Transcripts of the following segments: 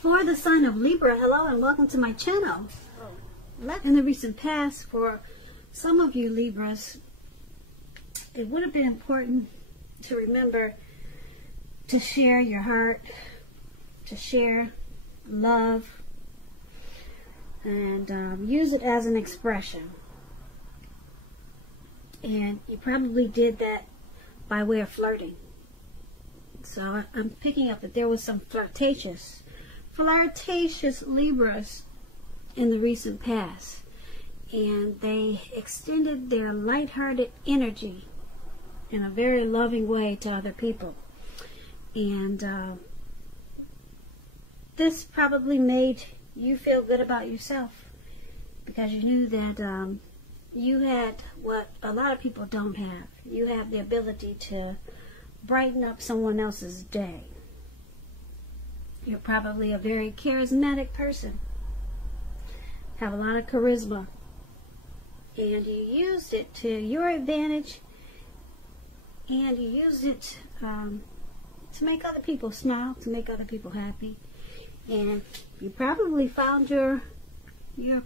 For the sign of Libra, hello and welcome to my channel. In the recent past, for some of you Libras, it would have been important to remember to share your heart, to share love, and use it as an expression. And you probably did that by way of flirting. So I'm picking up that there was some flirtatious Libras in the recent past, and they extended their lighthearted energy in a very loving way to other people. And this probably made you feel good about yourself, because you knew that you had what a lot of people don't have. You have the ability to brighten up someone else's day. You're probably a very charismatic person, have a lot of charisma, and you used it to your advantage, and you used it to make other people smile, to make other people happy. And you probably found your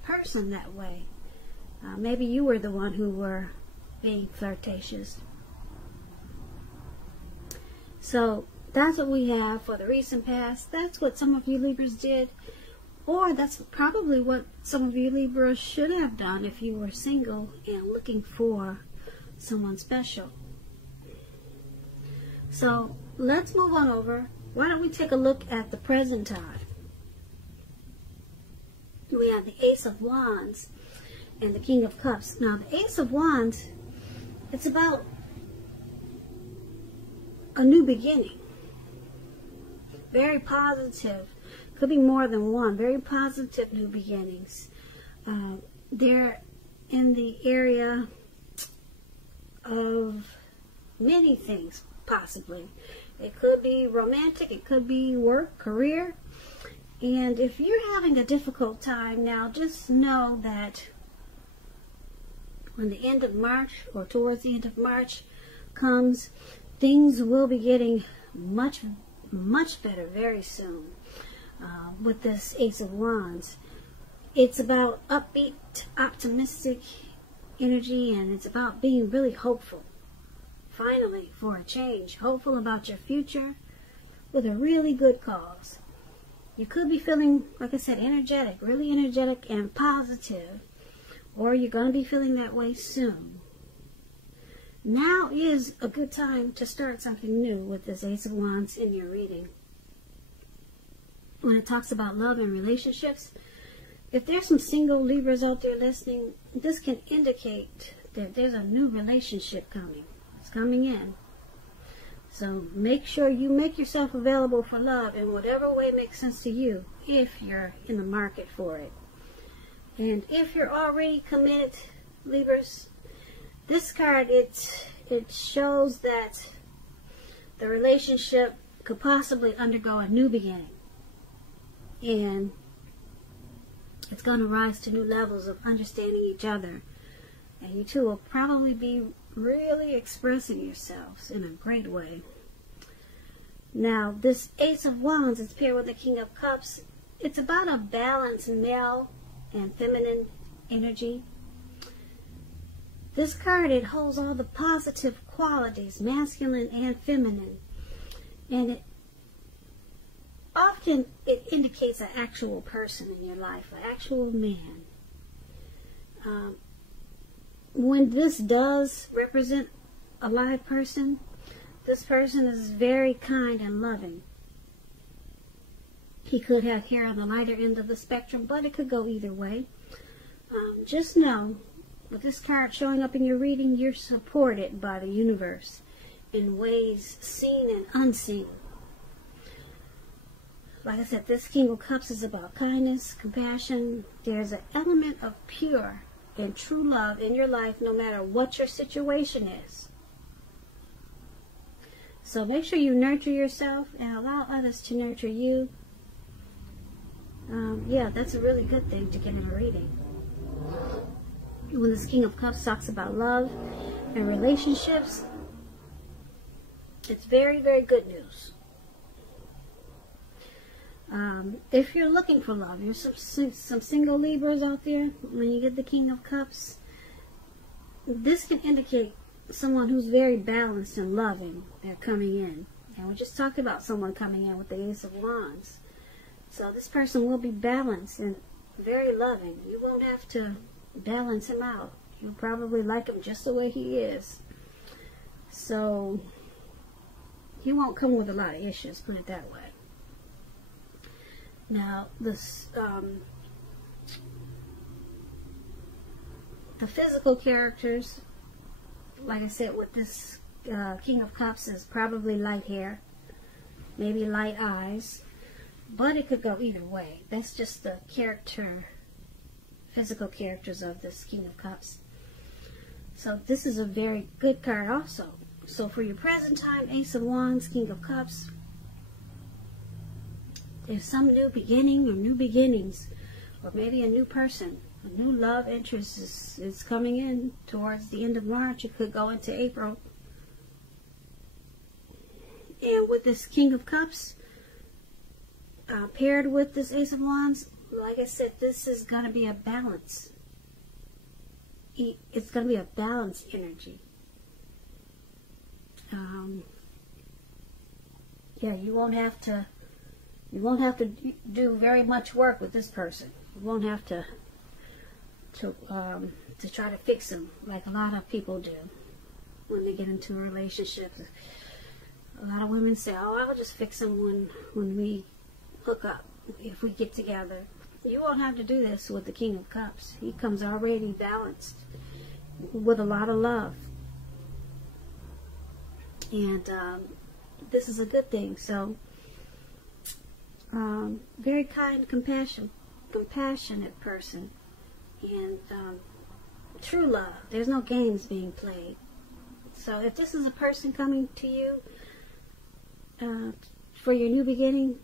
person that way. Maybe you were the one who were being flirtatious. So that's what we have for the recent past. That's what some of you Libras did, or that's probably what some of you Libras should have done if you were single and looking for someone special. So let's move on over. Why don't we take a look at the present time? We have the Ace of Wands and the King of Cups. Now the Ace of Wands, it's about a new beginning. Very positive. Could be more than one. Very positive new beginnings. They're in the area of many things, possibly. It could be romantic. It could be work, career. And if you're having a difficult time now, just know that when the end of March, or towards the end of March comes, things will be getting much better very soon. With this Ace of Wands, it's about upbeat, optimistic energy, and it's about being really hopeful, finally, for a change. Hopeful about your future with a really good cause. You could be feeling, like I said, energetic, really energetic and positive, or you're going to be feeling that way soon. Now is a good time to start something new with this Ace of Wands in your reading. When it talks about love and relationships, if there's some single Libras out there listening, this can indicate that there's a new relationship coming. It's coming in. So make sure you make yourself available for love in whatever way makes sense to you, if you're in the market for it. And if you're already committed, Libras, this card, it shows that the relationship could possibly undergo a new beginning. And it's going to rise to new levels of understanding each other. And you two will probably be really expressing yourselves in a great way. Now, this Ace of Wands is paired with the King of Cups. It's about a balanced male and feminine energy. This card, it holds all the positive qualities, masculine and feminine. And often it indicates an actual person in your life, an actual man. When this does represent a live person, this person is very kind and loving. He could have hair on the lighter end of the spectrum, but it could go either way. Just know, with this card showing up in your reading, you're supported by the universe in ways seen and unseen. Like I said, this King of Cups is about kindness, compassion. There's an element of pure and true love in your life, no matter what your situation is. So make sure you nurture yourself and allow others to nurture you. Yeah, that's a really good thing to get in a reading. When this King of Cups talks about love and relationships, it's very, very good news. if you're looking for love, you're some single Libras out there, when you get the King of Cups, this can indicate someone who's very balanced and loving. They're coming in. And we just talked about someone coming in with the Ace of Wands. So this person will be balanced and very loving. You won't have to balance him out. You'll probably like him just the way he is. So he won't come with a lot of issues, put it that way. Now, this the physical characters, like I said, with this King of Cups, is probably light hair, maybe light eyes, but it could go either way. That's just the physical characters of this King of Cups. So this is a very good card also. So for your present time, Ace of Wands, King of Cups, there's some new beginning or new beginnings, or maybe a new person, a new love interest is coming in towards the end of March. It could go into April. And with this King of Cups, paired with this Ace of Wands, like I said, this is going to be a balance. It's going to be a balanced energy. Yeah, you won't have to do very much work with this person. You won't have to try to fix them like a lot of people do when they get into a relationship. A lot of women say, "Oh, I'll just fix them when we hook up, if we get together." You won't have to do this with the King of Cups. He comes already balanced with a lot of love. And this is a good thing. So, very kind, compassionate person. And true love. There's no games being played. So if this is a person coming to you for your new beginning,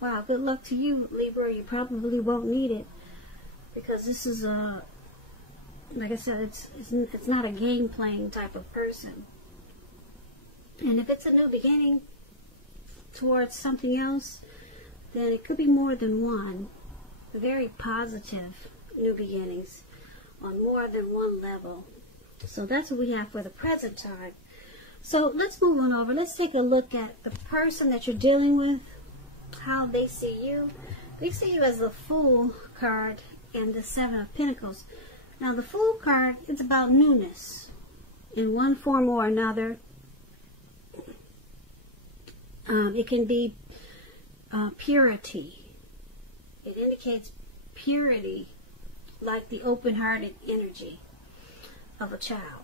wow, good luck to you, Libra. You probably won't need it, because this is like I said, it's not a game playing type of person. And if it's a new beginning towards something else, then it could be more than one. Very positive new beginnings on more than one level. So that's what we have for the present time. So let's move on over. Let's take a look at the person that you're dealing with, how they see you. They see you as the Fool card and the Seven of Pentacles. Now the Fool card is about newness in one form or another. It can be purity. It indicates purity, like the open-hearted energy of a child.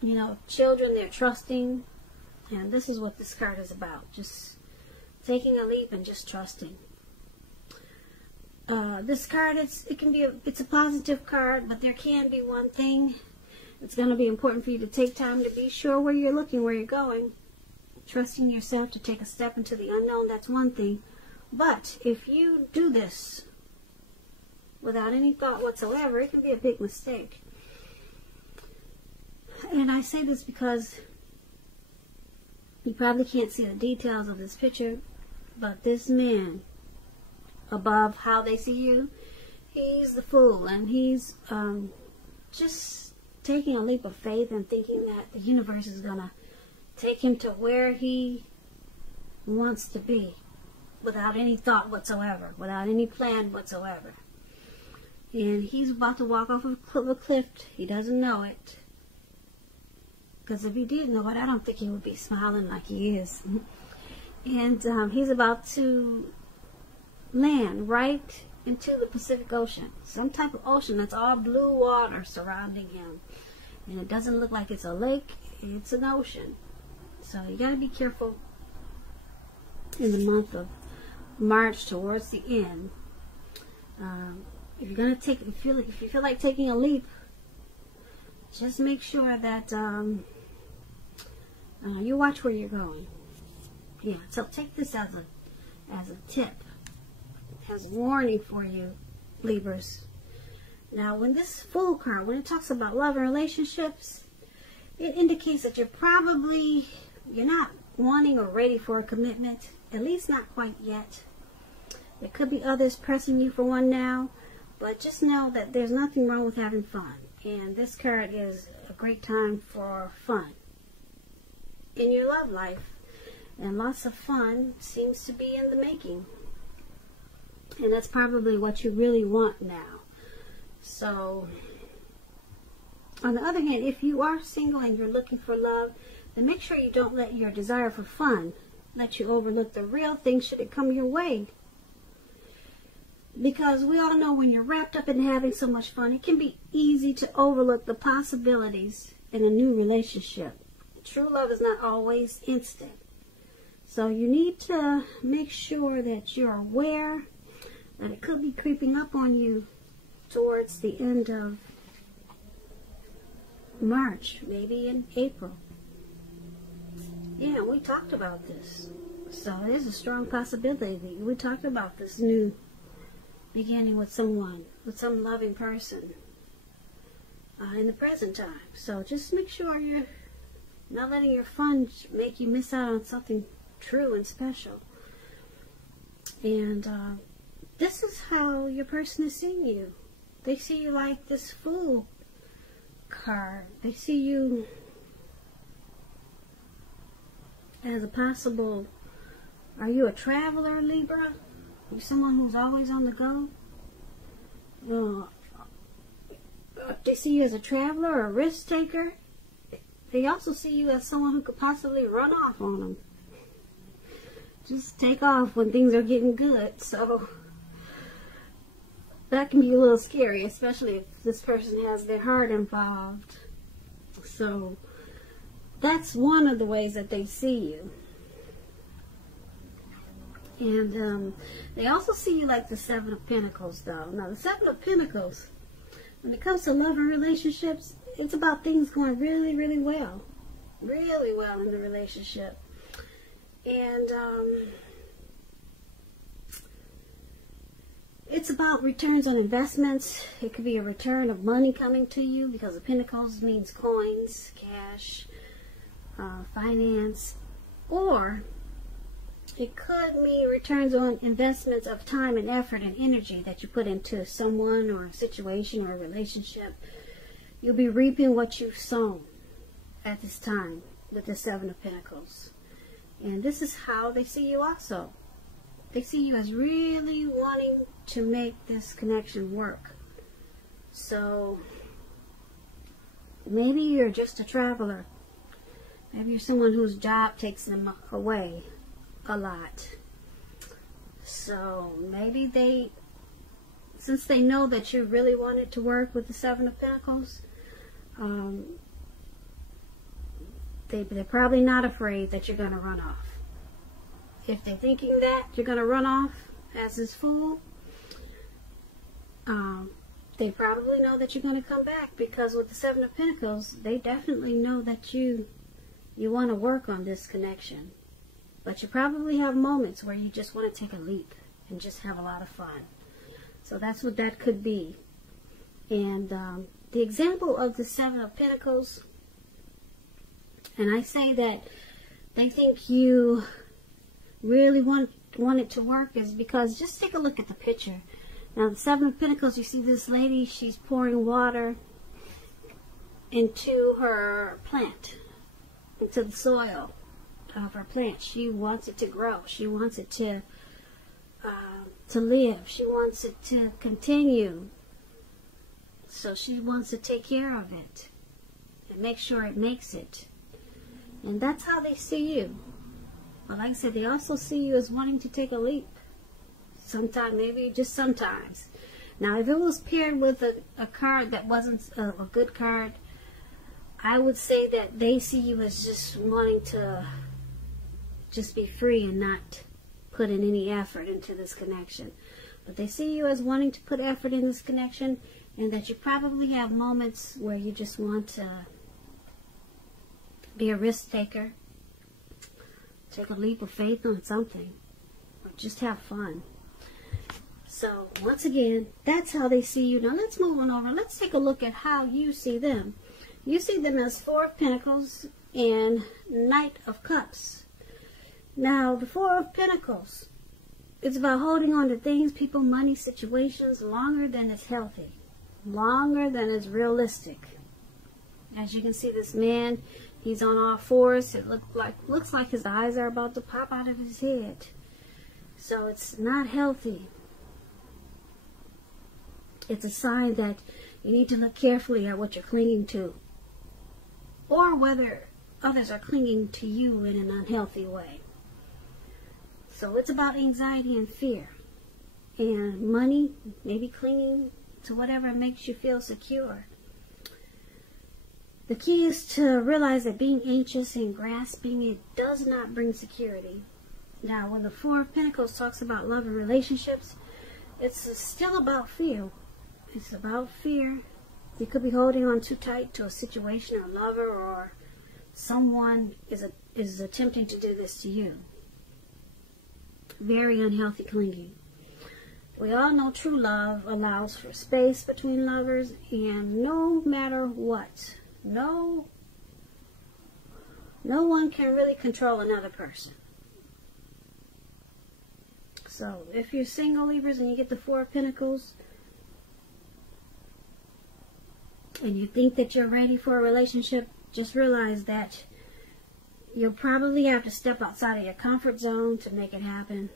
You know, children, they're trusting, and this is what this card is about. Just taking a leap and just trusting. This card, it's a positive card, but there can be one thing. It's going to be important for you to take time to be sure where you're looking, where you're going. Trusting yourself to take a step into the unknown, that's one thing. But if you do this without any thought whatsoever, it can be a big mistake. And I say this because you probably can't see the details of this picture, but this man, above how they see you, he's the Fool, and he's just taking a leap of faith and thinking that the universe is going to take him to where he wants to be without any thought whatsoever, without any plan whatsoever. And he's about to walk off of a cliff. He doesn't know it. Because if he did know it, I don't think he would be smiling like he is. And he's about to land right into the Pacific Ocean. Some type of ocean that's all blue water surrounding him. And it doesn't look like it's a lake. It's an ocean. So you got to be careful in the month of March towards the end. If you're gonna take, if you feel like taking a leap, just make sure that you watch where you're going. Yeah. So take this as a tip, as a warning for you, Libras. Now, when this Fool card, when it talks about love and relationships, it indicates that you're not wanting or ready for a commitment, at least not quite yet. There could be others pressing you for one now, but just know that there's nothing wrong with having fun. And this card is a great time for fun in your love life. And lots of fun seems to be in the making. And that's probably what you really want now. So, on the other hand, if you are single and you're looking for love, then make sure you don't let your desire for fun let you overlook the real thing should it come your way. Because we all know when you're wrapped up in having so much fun, it can be easy to overlook the possibilities in a new relationship. True love is not always instant. So you need to make sure that you're aware that it could be creeping up on you towards the end of March, maybe in April. Yeah, we talked about this. So there's a strong possibility. We talked about this new beginning with someone, with some loving person in the present time. So just make sure you're not letting your fun make you miss out on something true and special. And this is how your person is seeing you. They see you like this Fool card. They see you as a possible, are you a traveler, Libra? Are you someone who's always on the go? They see you as a traveler or a risk taker. They also see you as someone who could possibly run off on them. Just take off when things are getting good. So that can be a little scary, especially if this person has their heart involved. So that's one of the ways that they see you. And they also see you like the Seven of Pentacles, though. Now, the Seven of Pentacles, when it comes to love and relationships, it's about things going really, really well. Really well in the relationship. And it's about returns on investments. It could be a return of money coming to you, because the Pentacles means coins, cash, finance, or it could mean returns on investments of time and effort and energy that you put into someone or a situation or a relationship. You'll be reaping what you've sown at this time with the Seven of Pentacles. And this is how they see you also. They see you as really wanting to make this connection work. So maybe you're just a traveler. Maybe you're someone whose job takes them away a lot. So maybe they, since they know that you really wanted to work with the Seven of Pentacles, they're probably not afraid that you're going to run off. If they're thinking that you're going to run off as this Fool, they probably know that you're going to come back, because with the Seven of Pentacles, they definitely know that you want to work on this connection. But you probably have moments where you just want to take a leap and just have a lot of fun. So that's what that could be. And the example of the Seven of Pentacles, and I say that they think you really want it to work, is because just take a look at the picture. Now, the Seven of Pentacles, you see this lady, she's pouring water into her plant, into the soil of her plant. She wants it to grow. She wants it to live. She wants it to continue. So she wants to take care of it and make sure it makes it. And that's how they see you. But like I said, they also see you as wanting to take a leap. Sometimes, maybe just sometimes. Now, if it was paired with a card that wasn't a good card, I would say that they see you as just wanting to just be free and not put in any effort into this connection. But they see you as wanting to put effort in this connection, and that you probably have moments where you just want to be a risk taker, take a leap of faith on something, or just have fun. So once again, that's how they see you. Now let's move on over. Let's take a look at how you see them. You see them as Four of Pentacles and Knight of Cups. Now, the Four of Pentacles. It's about holding on to things, people, money, situations longer than it's healthy. Longer than it's realistic. As you can see, this man, he's on all fours. It looks like his eyes are about to pop out of his head. So it's not healthy. It's a sign that you need to look carefully at what you're clinging to. Or whether others are clinging to you in an unhealthy way. So it's about anxiety and fear. And money, maybe clinging to whatever makes you feel secure. The key is to realize that being anxious and grasping, it does not bring security. Now, when the Four of Pentacles talks about love and relationships, it's still about fear. It's about fear. You could be holding on too tight to a situation or a lover, or someone is attempting to do this to you. Very unhealthy clinging. We all know true love allows for space between lovers, and no matter what, no one can really control another person. So if you're single, Libras, and you get the Four of Pentacles, and you think that you're ready for a relationship, just realize that you'll probably have to step outside of your comfort zone to make it happen.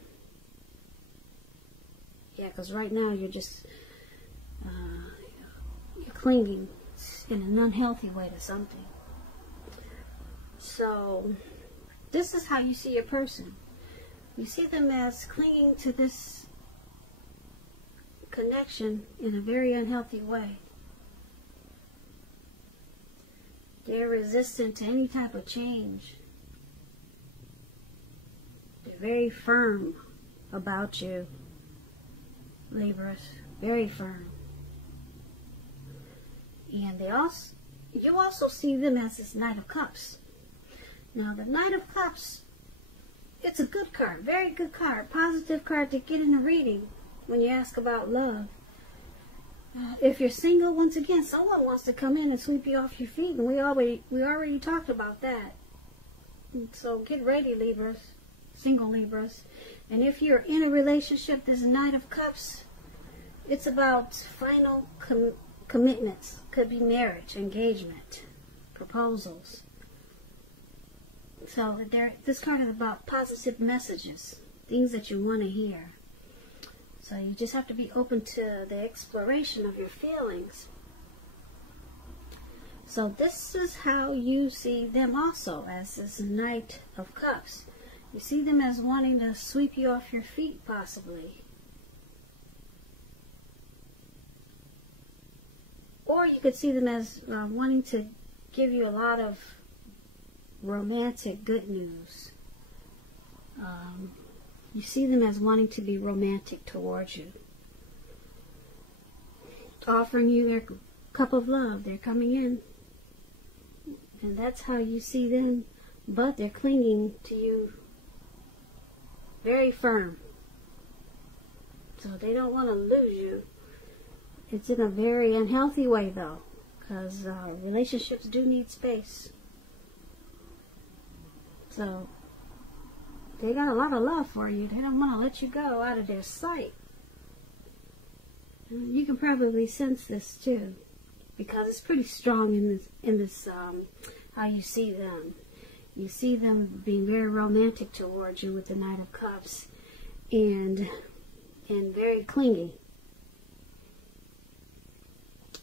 Yeah, because right now you're just you're clinging in an unhealthy way to something. So this is how you see your person. You see them as clinging to this connection in a very unhealthy way. They're resistant to any type of change. They're very firm about you, Libras. Very firm. And you also see them as this Knight of Cups. Now, the Knight of Cups, it's a good card. Very good card. Positive card to get in a reading when you ask about love. If you're single, once again, someone wants to come in and sweep you off your feet, and we already talked about that. So get ready, Libras, single Libras. And if you're in a relationship, this Knight of Cups, it's about final commitments. Could be marriage, engagement, proposals. So this card is about positive messages, things that you want to hear. So you just have to be open to the exploration of your feelings. So this is how you see them also, as this Knight of Cups. You see them as wanting to sweep you off your feet, possibly. Or you could see them as wanting to give you a lot of romantic good news. You see them as wanting to be romantic towards you. Offering you their cup of love. They're coming in. And that's how you see them. But they're clinging to you very firm. So they don't want to lose you. It's in a very unhealthy way, though. Because relationships do need space. So they got a lot of love for you. They don't want to let you go out of their sight. You can probably sense this too, because it's pretty strong in this how you see them. You see them being very romantic towards you with the Knight of Cups, and very clingy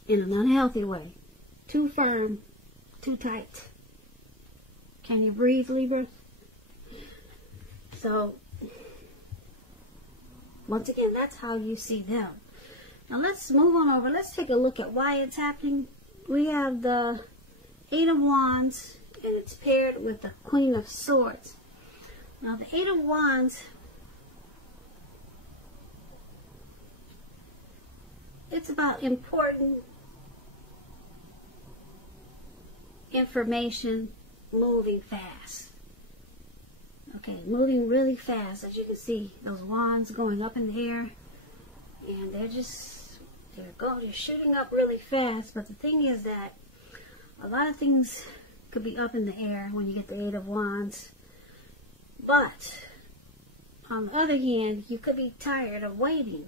in an unhealthy way. Too firm, too tight. Can you breathe, Libra? So, once again, that's how you see them. Now let's move on over. Let's take a look at why it's happening. We have the Eight of Wands, and it's paired with the Queen of Swords. Now the Eight of Wands, it's about important information moving fast. Okay, moving really fast. As you can see, those wands going up in the air, and they're shooting up really fast. But the thing is that a lot of things could be up in the air when you get the Eight of Wands. But on the other hand, you could be tired of waiting.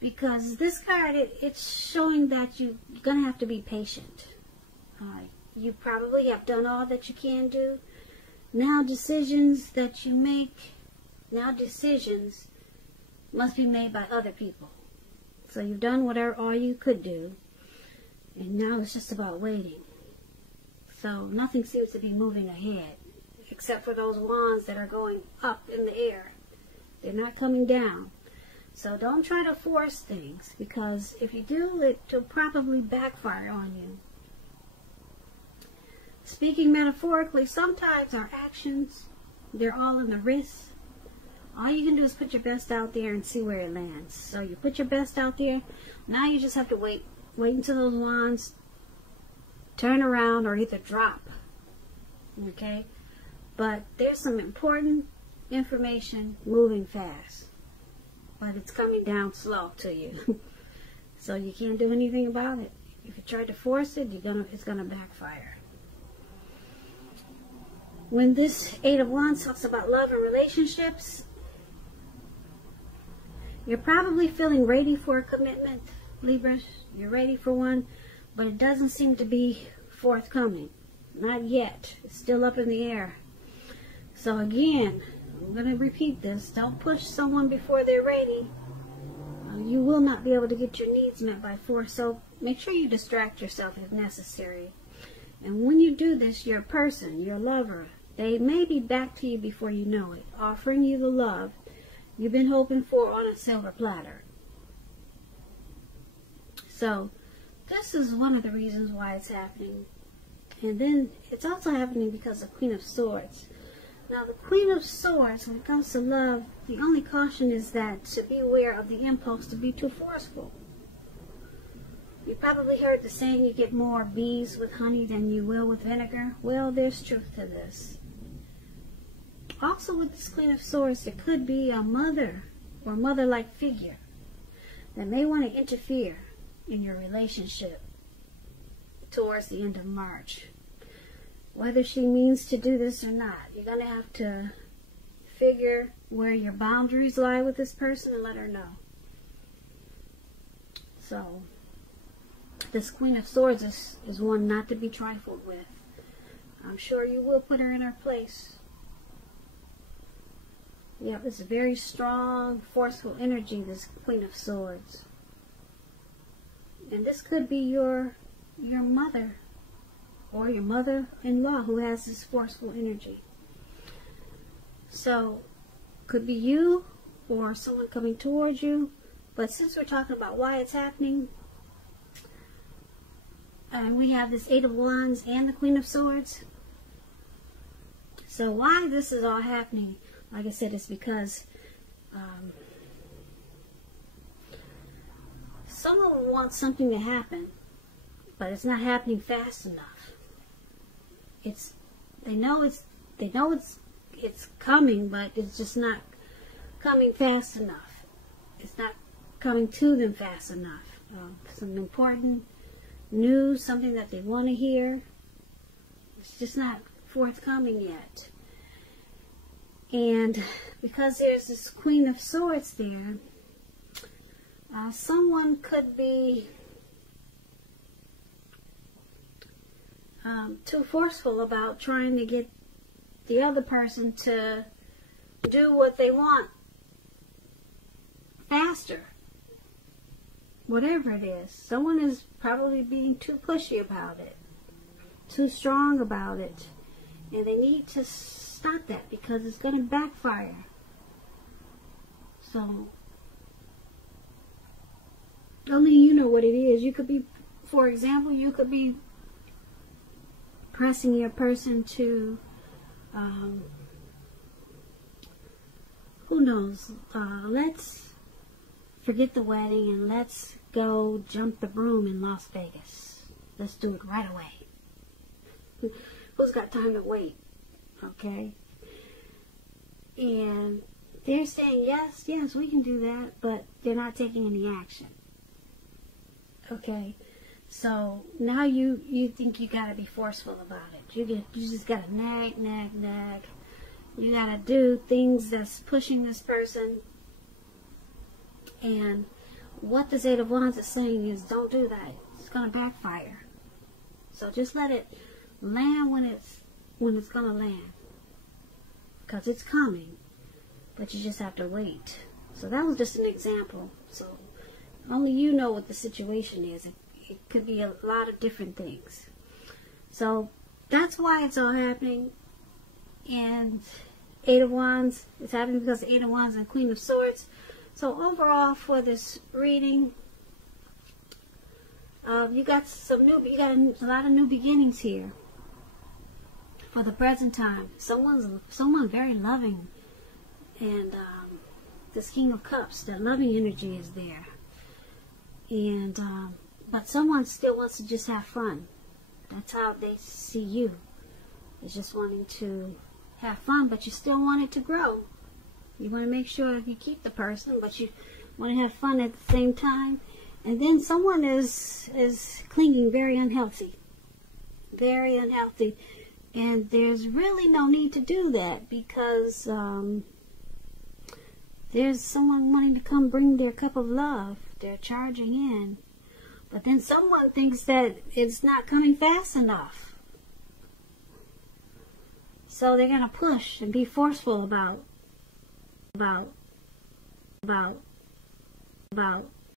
Because this card, it's showing that you're going to have to be patient. You probably have done all that you can do. Now decisions that you make, now decisions must be made by other people. So you've done all you could do. And now it's just about waiting. So nothing seems to be moving ahead. Except for those wands that are going up in the air. They're not coming down. So don't try to force things, because if you do, it will probably backfire on you. Speaking metaphorically, sometimes our actions, they're all in the wrist. All you can do is put your best out there and see where it lands. So you put your best out there. Now you just have to wait until those wands turn around or either drop. Okay? But there's some important information moving fast. But it's coming down slow to you. So you can't do anything about it. If you try to force it, it's gonna backfire. When this Eight of Wands talks about love and relationships, you're probably feeling ready for a commitment, Libra. You're ready for one, but it doesn't seem to be forthcoming. Not yet. It's still up in the air. So again, I'm going to repeat this. Don't push someone before they're ready. You will not be able to get your needs met by force. So make sure you distract yourself if necessary. And when you do this, your person, your lover, they may be back to you before you know it, offering you the love you've been hoping for on a silver platter. So this is one of the reasons why it's happening. And then it's also happening because of Queen of Swords. Now, the Queen of Swords, when it comes to love, the only caution is that to be aware of the impulse to be too forceful. You probably heard the saying, you get more bees with honey than you will with vinegar. Well, there's truth to this. Also, with this Queen of Swords, there could be a mother or mother-like figure that may want to interfere in your relationship towards the end of March. Whether she means to do this or not, you're going to have to figure where your boundaries lie with this person and let her know. So, this Queen of Swords is one not to be trifled with. I'm sure you will put her in her place. Yep, it's a very strong, forceful energy, this Queen of Swords. And this could be your mother or your mother-in-law who has this forceful energy. So, could be you or someone coming towards you. But since we're talking about why it's happening, and we have this Eight of Wands and the Queen of Swords. So why this is all happening, like I said, is because someone wants something to happen, but it's not happening fast enough. They know it's coming, but it's just not coming fast enough. It's not coming to them fast enough. Some important news, something that they want to hear. It's just not forthcoming yet. And because there's this Queen of Swords there, someone could be too forceful about trying to get the other person to do what they want faster. Whatever it is. Someone is probably being too pushy about it. Too strong about it. And they need to stop that because it's going to backfire. So, only you know what it is. You could be, for example, you could be pressing your person to, who knows, let's forget the wedding and let's go jump the broom in Las Vegas. Let's do it right away. Who's got time to wait? Okay? And they're saying, yes, we can do that, but they're not taking any action. Okay? So now you think you gotta be forceful about it. You just gotta nag. You gotta do things that's pushing this person. And what this Eight of Wands is saying is, don't do that. It's gonna backfire. So just let it land when it's gonna land. Because it's coming. But you just have to wait. So that was just an example. So only you know what the situation is. It could be a lot of different things. So that's why it's all happening. And Eight of Wands, it's happening because Eight of Wands and Queen of Swords. So overall for this reading, you got a lot of new beginnings here. For the present time, someone very loving, and this King of Cups, that loving energy is there. And but someone still wants to just have fun. That's how they see you. It's just wanting to have fun, but you still want it to grow. You want to make sure you keep the person, but you want to have fun at the same time. And then someone is clinging very unhealthy. Very unhealthy. And there's really no need to do that, because there's someone wanting to come bring their cup of love. They're charging in. But then someone thinks that it's not coming fast enough. So they're going to push and be forceful about